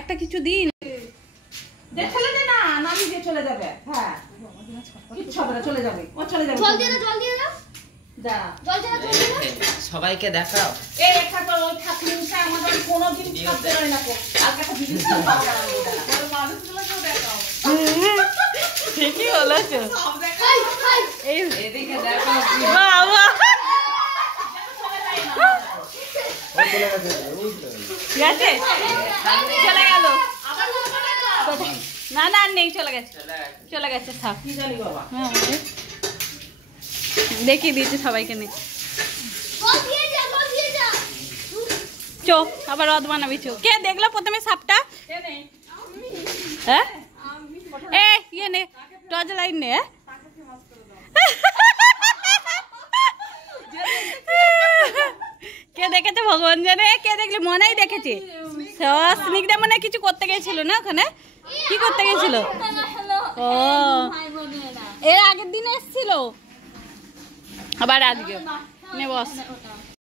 একটা কিছু দিন যে চলে দে না নামি দিয়ে চলে যাবে হ্যাঁ কিচ্ছু হবে না চলে যাবে ও চলে যাবে জল দিয়ে দাও যা জল দিয়ে দাও সবাইকে দেখাও এই একটা তো ওই ঠাকুরটা আমাদের কোনোদিন ছাড়তে রয় না কো আর একটা ভিডিও আর মানুষগুলোকে দেখাও ঠিকই হলো তো সব দেখাই এই এদিকে দেখাও বাবা গেছে চলে গেল না না নেই চলে গেছে থাক কি জানি বাবা হ্যাঁ দেখিয়ে দিয়েছি সবাইকে নিয়ে চো আবার রদ বানাবি চো কে দেখলো প্রথমে সাপটা হ্যাঁ এ ইয়ে নে টর্চ লাইট নে কে দেখেছে ভগবান জানে কে দেখলে মনেই দেখেছে স্নিগ্ধা মনে কিছু করতে গেছিল না ওখানে কি করতে গেছিল ও এর আগের দিন এসেছিল আবার আজকে নে বস